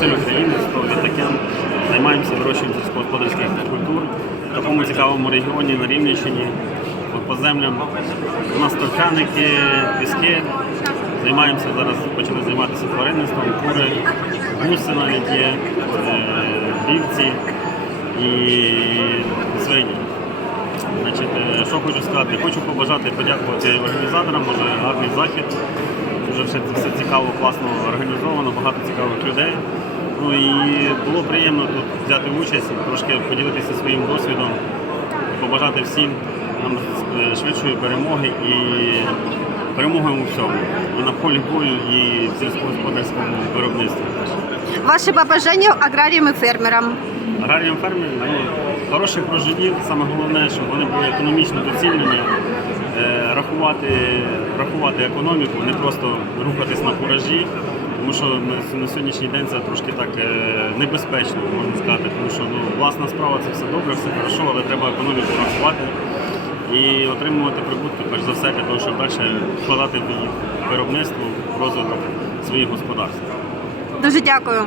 Василь Українець, то Вітакен. Займаємося вирощуванням сільськогосподарських культур в такому цікавому регіоні на Рівненщині. По землям у нас торфяники, піски. Займаємося зараз, почали займатися тваринництвом, кури, гуси навіть є, е, вівці і свині. Значить, е, що хочу сказати? Хочу побажати подякувати організаторам, дуже гарний захід. Дуже все, все цікаво, класно організовано, багато цікавих людей. Ну і було приємно тут взяти участь, трошки поділитися своїм досвідом, побажати всім нам е, швидшої перемоги і перемоги у всьому. І на полі бою, і в сільськогосподарському виробництві. Ваші побажання аграріям і фермерам. Аграріям фермерам ну, хороших врожаїв, саме головне, щоб вони були економічно доцільними, рахувати, рахувати економіку, не просто рухатись на куражі, тому що на, на сьогоднішній день це трошки так е, небезпечно, можна сказати, тому що ну, власна справа це все добре, все хорошо, але треба економіку рахувати і отримувати прибутки, перш за все, для того, щоб далі вкладати в виробництво, в розвиток своїх господарств. Дуже дякую.